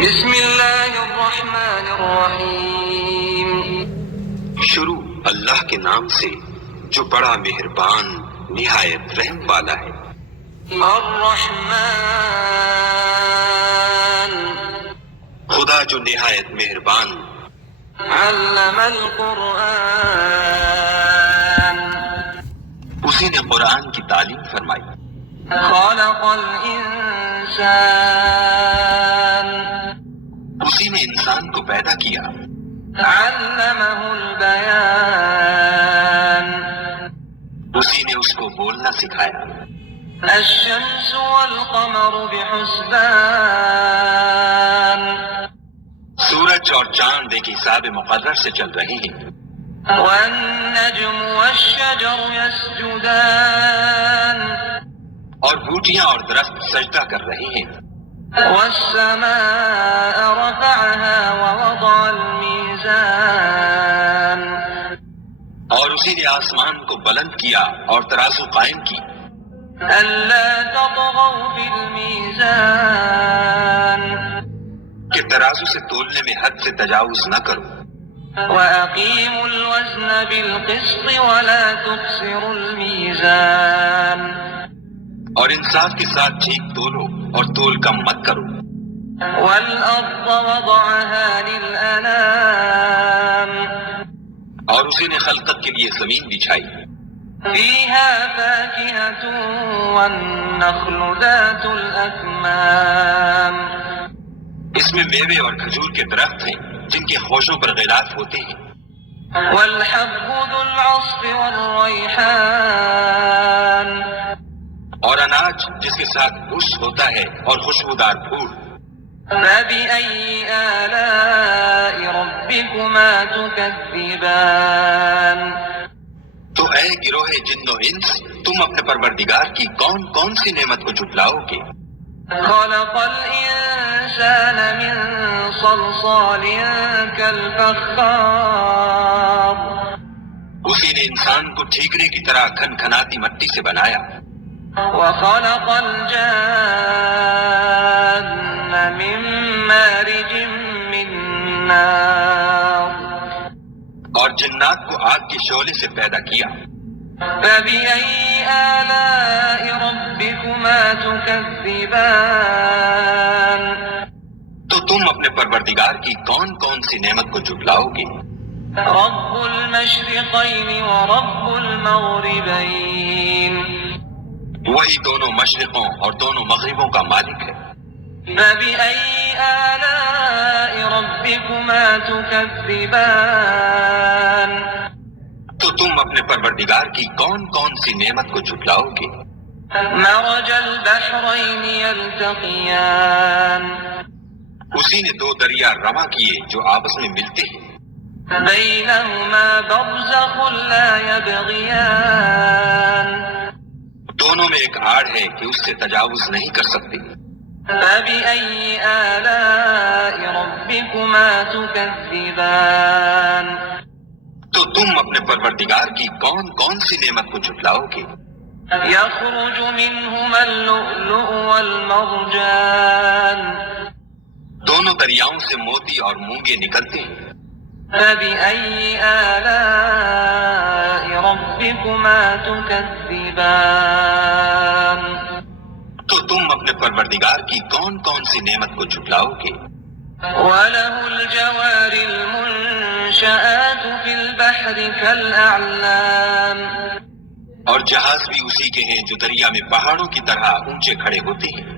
بسم اللہ الرحمن الرحیم۔ شروع اللہ کے نام سے جو بڑا مہربان نہایت رحم والا ہے۔ الرحمن، خدا جو نہایت مہربان، علم القرآن، اسی نے قرآن کی تعلیم فرمائی۔ خلق الانسان، اسی نے انسان کو پیدا کیا۔ علمہ البیان، اسی نے اس کو بولنا سکھایا۔ الشمس والقمر بحسبان، سورج اور چاند ایک حساب مقرر سے چل رہے ہیں۔ والنجم والشجر يسجدان، اور بوٹیاں اور درخت سجدہ کر رہے ہیں۔ والسماء رفعها ووضع الميزان، اور اسی نے آسمان کو بلند کیا اور ترازو قائم کی۔ ألا تطغوا في الميزان، کہ ترازو سے تولنے میں حد سے تجاوز نہ کرو۔ وأقيموا الوزن بالقسط ولا تخسروا الميزان، اور انصاف کے ساتھ ٹھیک تولو اور تول کم مت کرو۔ والأرض وضعها للأنام، اور اسی نے خلقت کے لیے زمین بچھائی۔ فيها فاكهة والنخل ذات الأكمام، اس میں میوے اور کھجور کے درخت ہیں جن کے خوشوں پر غلاف ہوتے ہیں۔ والحب ذو العصف والريحان، اور اناج جس کے ساتھ بھس ہوتا ہے اور خوشبودار پھول۔ فبأي آلاء ربكما تكذبان، تو اے گروہ جن و انس، تم اپنے پروردگار کی کون کون سی نعمت کو جھٹلاؤ گے؟ خلق الإنسان من صلصال كالفخار، اسی نے انسان کو ٹھیکرے کی طرح کھنکھناتی مٹی سے بنایا۔ وخلق الجان من مارج من نار، اور جنات کو آگ کے شعلے سے پیدا کیا۔ فبأي آلاء ربكما تكذبان، تو تم اپنے پروردگار کی کون کون سی نعمت کو جھٹلاؤ گے؟ رب المشرقين ورب المغربين، وہی دونوں مشرقوں اور دونوں مغربوں کا مالک ہے۔ فبأي آلاء ربكما تكذبان، تو تم اپنے پروردگار کی کون کون سی نعمت کو جھٹلاؤ گے؟ مرج البحرين يلتقيان، اسی نے دو دریا رواں کیے جو آپس میں ملتے ہیں۔ بينهما برزخ لا يبغيان، دونوں میں ایک آڑ ہے کہ اس سے تجاوز نہیں کر سکتے۔ فبأي آلاء ربكما تكذبان، تو تم اپنے پروردگار کی کون کون سی نعمت کو جھٹلاؤ گے؟ يخرج منهما اللؤلؤ والمرجان، دونوں دریاؤں سے موتی اور مونگے نکلتے ہیں۔ فبأي آلاء ربكما تكذبان، تو تم اپنے پروردگار کی کون کون سی نعمت کو جھٹلاؤ گے؟ وله الجوار المنشآت في البحر كالأعلام، اور جہاز بھی اسی کے ہیں جو دریا میں پہاڑوں کی طرح اونچے کھڑے ہوتے ہیں۔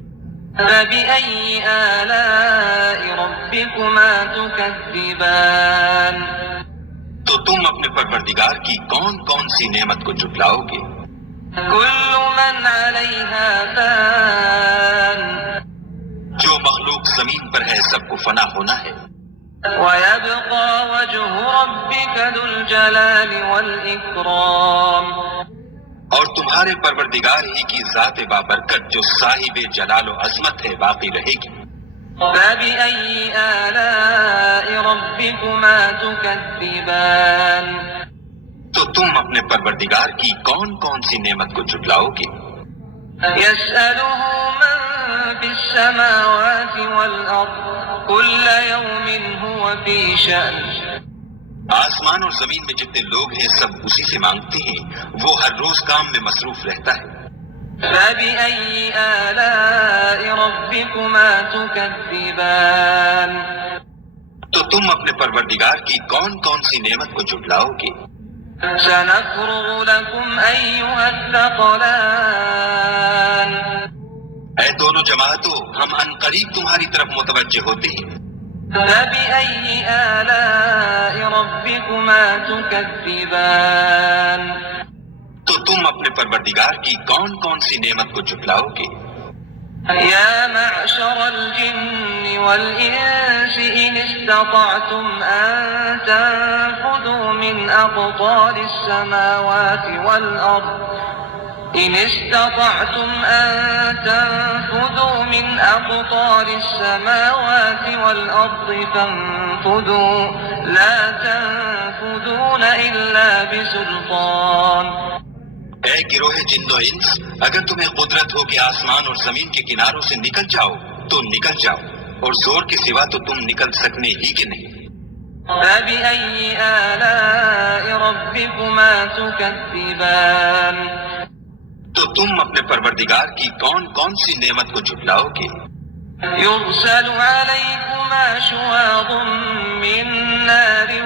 فبأي آلاء ربكما تكذبان، تو تم اپنے پروردگار کی کون کون سی نعمت کو جھٹلاؤ گے؟ كل من عليها فان، جو مخلوق زمین پر ہے سب کو فنا ہونا ہے۔ ويبقى وجه ربك ذو الجلال والإكرام، اور تمہارے پروردگار ہی کی ذات بابرکت جو صاحب جلال و عظمت ہے باقی رہے گی۔ فبأي آلاء ربكما تكذبان، تو تم اپنے پروردگار کی کون کون سی نعمت کو جھٹلاؤ گے؟ يسأله من في السماوات السماوات والأرض كل يوم هو في شأن. آسمان اور زمین میں جتنے لوگ ہیں سب اسی سے مانگتے ہیں، وہ ہر روز کام میں مصروف رہتا ہے۔ فبأي آلاء ربكما تكذبان؟ تو تم اپنے پروردگار کی کون کون سی نعمت کو جھٹلاؤ گے؟ سنفرغ لكم أيها الثقلان. اے دونوں جماعتوں، ہم عنقریب تمہاری طرف متوجہ ہوتے ہیں۔ فبأي آلاء ربكما تكذبان؟ تو تم اپنے پروردگار کی کون کون سی نعمت کو جھٹلاؤ گے؟ يا معشر الجن والإنس إن استطعتم أن تنفذوا من أقطار السماوات والأرض فانفذوا لا تنفذون إلا بسلطان. اے گروہ جن و انس، اگر تمہیں قدرت ہو کہ آسمان اور زمین کے کناروں سے نکل جاؤ تو نکل جاؤ، اور زور کے سوا تو تم نکل سکنے ہی کہ نہیں۔ فبأي آلاء ربكما تكذبان؟ تو تم اپنے پروردگار کی کون کون سی نعمت کو جھٹلاؤ گے؟ يرسل عليكما شواظ من نار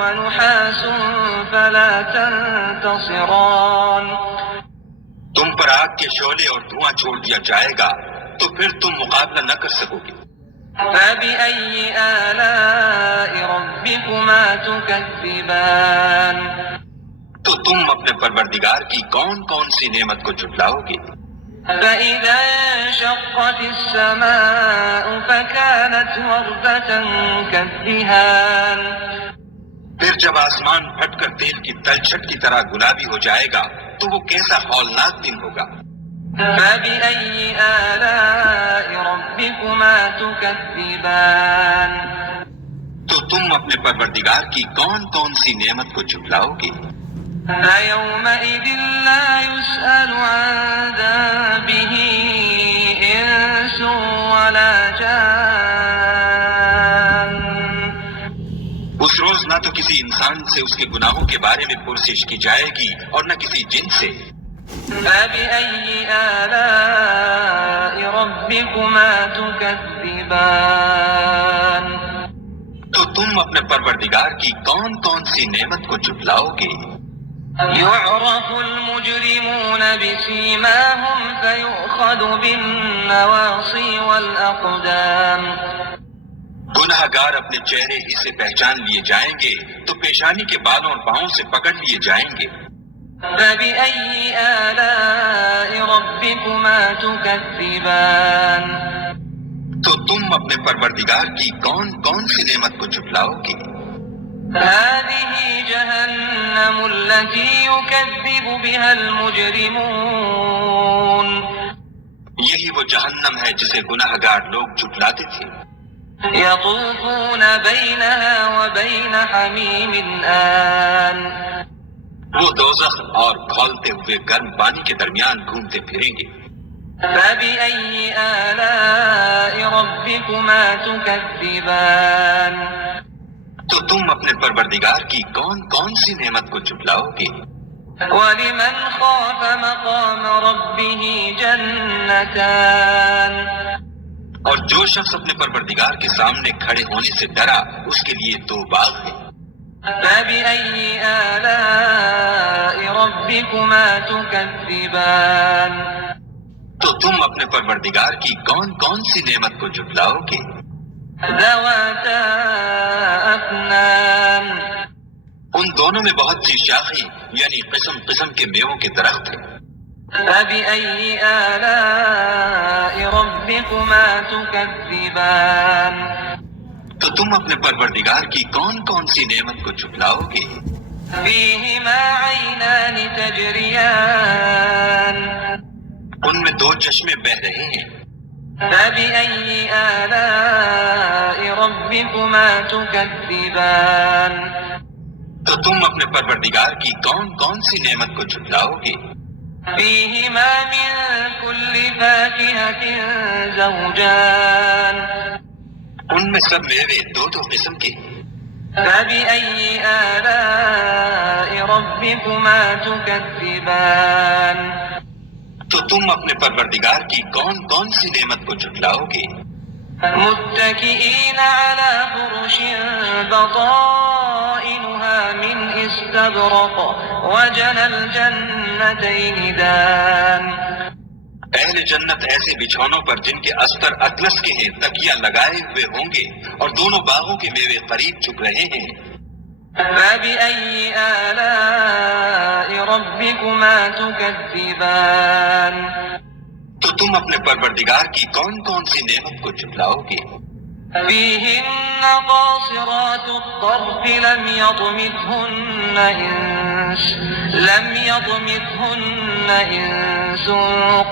ونحاس فلا تنتصران. تم پر آگ کے شعلے اور دھواں چھوڑ دیا جائے گا تو پھر تم مقابلہ نہ کر سکو گے۔ فبأي آلاء ربكما تكذبان؟ تو تم اپنے پروردگار کی کون کون سی نعمت کو جھٹلاؤ گے؟ فإذا انشقت السماء فكانت وردة كالدهان. پھر جب آسمان پھٹ کر تیل کی تلچھٹ کی طرح گلابی ہو جائے گا تو وہ کیسا ہولناک دن ہوگا۔ فبأي آلاء ربكما تكذبان؟ تو تم اپنے پروردگار کی کون کون سی نعمت کو جھٹلاؤ گے؟ فيومئذ لا يسأل عن ذنبه إنس ولا جان. اس روز نہ تو کسی انسان سے اس کے گناہوں کے بارے میں پرسش کی جائے گی اور نہ کسی جن سے۔ فبأي آلاء ربكما تكذبان؟ تو تم اپنے پروردگار کی کون کون سی نعمت کو جھٹلاؤ گے؟ يعرف المجرمون بسيماهم فيؤخذ بالنواصي والأقدام. گناہ گار اپنے چہرے ہی سے پہچان لیے جائیں گے تو پیشانی کے بالوں اور پاؤں سے پکڑ لیے جائیں گے۔ فبأي آلاء ربكما تكذبان؟ تو تم اپنے پروردگار کی کون کون سی نعمت کو جھٹلاؤ گے؟ هذه جهنم التي يكذب بها المجرمون. یہی وہ جہنم ہے جسے گناہ گار لوگ جھٹلاتے تھے۔ يطوفون بينها وبين حميم آن. وہ دوزخ اور کھولتے ہوئے گرم پانی کے درمیان گھومتے پھریں گے۔ فبأي آلاء ربكما تكذبان؟ تو تم اپنے پروردگار کی کون کون سی نعمت کو جھٹلاؤ گے؟ ولمن خاف مقام ربه جنتان. اور جو شخص اپنے پروردگار کے سامنے کھڑے ہونے سے ڈرا اس کے لیے دو باغ ہیں۔ فبأي آلاء ربكما تكذبان؟ تو تم اپنے پروردگار کی کون کون سی نعمت کو جھٹلاؤ گے؟ ذواتا أفنان. ان دونوں میں بہت سی شاخیں یعنی قسم قسم کے میووں کے درخت ہیں۔ فبأي آلاء ربكما تكذبان؟ تو تم اپنے پروردگار کی کون کون سی نعمت کو جھٹلاؤ گے؟ فيهما عينان تجريان. ان میں دو چشمے بہہ رہے ہیں۔ فبأي آلاء ربكما تكذبان؟ تو تم اپنے پروردگار کی کون کون سی نعمت کو جھٹلاؤ گے؟ فيهما من كل فاكهة زوجان. ان میں سب میوے دو دو قسم کے. فبأي آلاء ربكما تكذبان تو تم اپنے پروردگار کی کون کون سی نعمت کو جھٹلاؤ گے؟ متكئين على فرش بطائنها من استبرق وجنى الجنتين دان. اہل جنت ایسے بچھونوں پر جن کے استر اطلس کے ہیں تکیہ لگائے ہوئے ہوں گے اور دونوں باغوں کے میوے قریب چک رہے ہیں. فبأي آلاء ربكما تكذبان تو تم اپنے پروردگار کی کون کون سی نعمت کو جھٹلاؤ گے؟ فيهن قاصرات الطرف لم يطمثهن إنس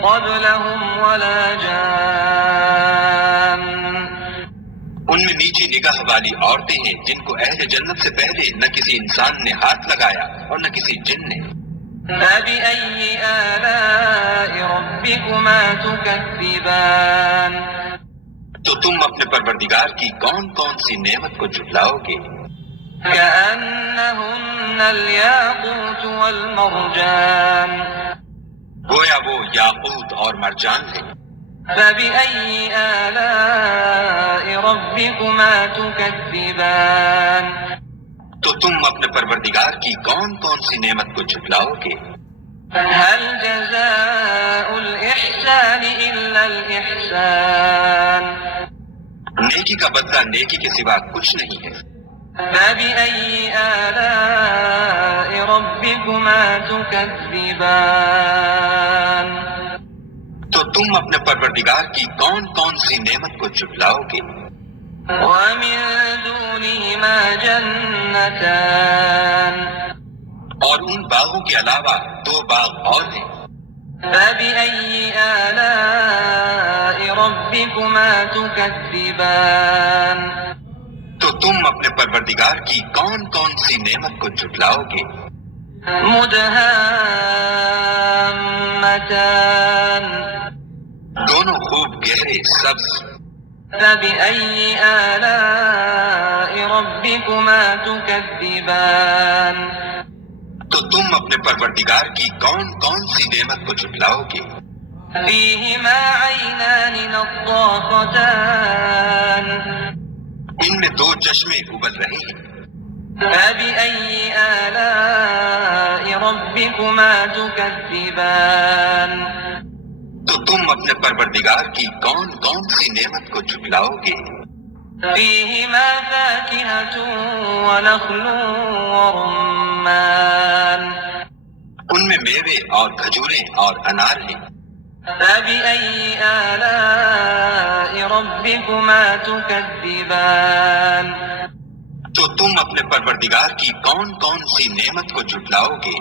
قبلهم ولا جان. ان میں نیچی نگاہ والی عورتیں ہیں جن کو اہل جنت سے پہلے نہ کسی انسان نے ہاتھ لگایا اور نہ کسی جن نے. فبأي آلاء ربكما تكذبان تو تم اپنے پروردگار کی کون کون سی نعمت کو جھٹلاؤ گے؟ كأنهن الياقوت والمرجان گویا وہ یاقوت اور مرجان ہیں. فبأي آلاء ربكما تكذبان تو تم اپنے پروردگار کی کون کون سی نعمت کو جھٹلاؤ گے؟ هل جزاء الإحسان إلا الإحسان نیکی کا بدلہ نیکی کے سوا کچھ نہیں ہے. فبأي آلاء ربكما تكذبان تو تم اپنے پروردگار کی کون کون سی نعمت کو جھٹلاؤ گے؟ ومن دونهما جنتان اور ان باغوں کے علاوہ دو باغ اور ہیں. فبأي آلاء ربكما تكذبان تو تم اپنے پروردگار کی کون کون سی نعمت کو جھٹلاؤ گے؟ مدهامتان دونوں خوب گہرے سبز. فبأي آلاء ربكما تكذبان تو تم اپنے پروردگار کی کون کون سی نعمت کو جھٹلاؤ گے؟ فيهما عينان نضاختان ان میں دو چشمے ابل رہے ہیں. فبأي آلاء ربكما تكذبان تو تم اپنے پروردگار کی کون کون سی نعمت کو جھٹلاؤ گے؟ فيهما فاكهة ونخل ورمان ان میں میوے اور کھجوریں اور انار ہیں. فبأي آلاء ربكما تكذبان تو تم اپنے پروردگار کی کون کون سی نعمت کو جھٹلاؤ گے؟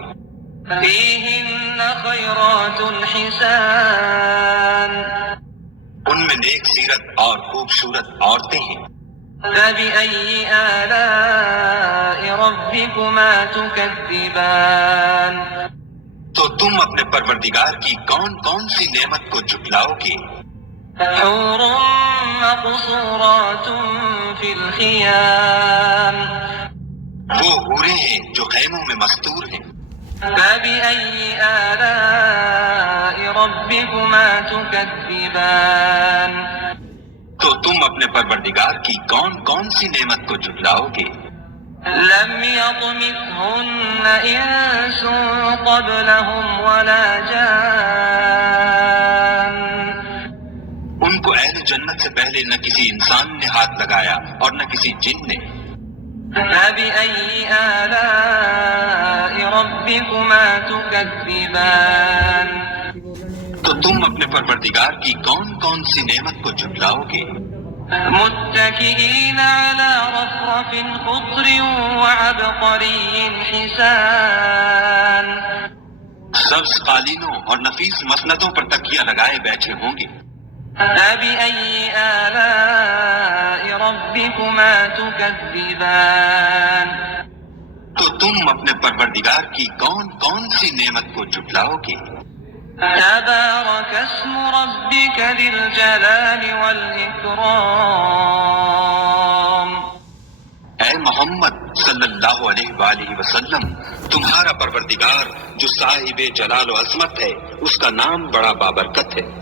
فيهن خيرات حسان ان میں نیک سیرت اور خوبصورت عورتیں ہیں. فبأي آلاء ربكما تكذبان تو تم اپنے پروردگار کی کون کون سی نعمت کو جھٹلاؤ گے؟ حور مقصورات في الخيام وہ حوریں ہیں جو خیموں میں مستور ہیں. فبأي آلاء ربكما تكذبان تو تم اپنے پروردگار کی کون کون سی نعمت کو جھٹلاؤ گے؟ لم يطمثهن إنس قبلهم ولا جان ان کو اہل جنت سے پہلے نہ کسی انسان نے ہاتھ لگایا اور نہ کسی جن نے. فبأي آلاء ربكما تكذبان تو تم اپنے پروردگار کی کون کون سی نعمت کو جھٹلاؤ گے؟ متكئين على رفرف خضر وعبقري حسان سبز قالینوں اور نفیس مسندوں پر تکیہ لگائے بیٹھے ہوں گے. فبأي آلاء ربكما تكذبان تو تم اپنے پروردگار کی کون کون سی نعمت کو جھٹلاؤ گے؟ تبارك اسم ربك ذي الجلال والإكرام محمد صلی اللہ علیہ وآلہ وسلم، تمہارا پروردگار جو صاحب جلال و عظمت ہے، اس کا نام بڑا بابرکت ہے۔